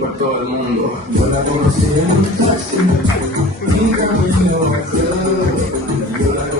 por todo el mundo. Yo la conocí en un taxi, mi camino a hacer. Yo la